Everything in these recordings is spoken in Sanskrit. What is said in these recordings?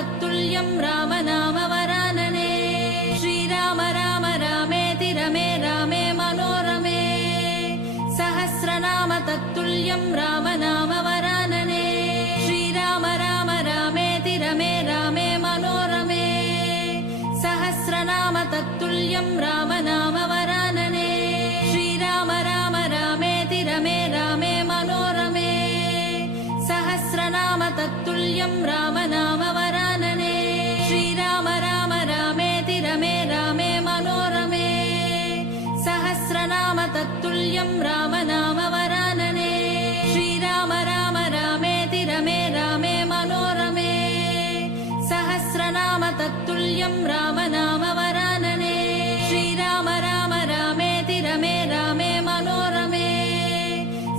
तत्तुल्यं रामनामवरानने श्रीराम राम रामेति रमे रामे मनोरमे सहस्रनाम तत्तुल्यं रामनामवरानने श्रीराम राम रामेति रमे रामे मनोरमे सहस्रनाम तत्तुल्यं रामनामवरानने श्रीराम राम रामेति रमे रामे मनोरमे सहस्रनाम तत्तुल्यं रामनामवरानने श्रीराम राम रामेति रमे रामे मनोरमे सहस्रनाम तत्तुल्यं रामनामवरानने श्रीराम राम रामेति रमे रामे मनोरमे सहस्रनाम तत्तुल्यं रामनामवरानने श्रीराम राम रामेति रमे रामे मनोरमे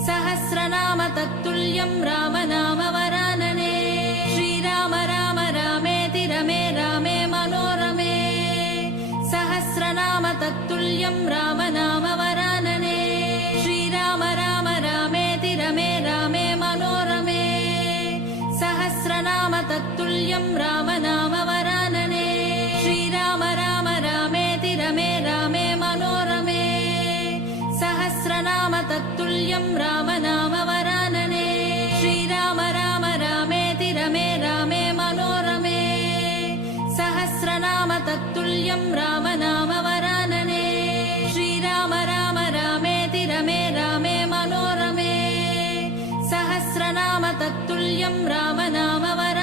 सहस्रनाम तत्तुल्यं रामनामवरानने श्रीराम राम रामेति रमे रामे मनोरमे सहस्रनाम तत्तुल्यं रामनामवरानने श्रीराम राम रामेति रमे रामे मनोरमे सहस्रनाम तत्तुल्यं रामनामवरानने श्रीराम राम रामेति रमे रामे मनोरमे सहस्रनाम तत्तुल्यं रामनामवरानने श्रीराम राम रामेति रमे रामे मनोरमे सहस्रनाम तत्तुल्यं रामनामवरानने श्रीराम राम रामेति रमे रामे मनोरमे सहस्रनाम तत्तुल्यं रामनामवरानने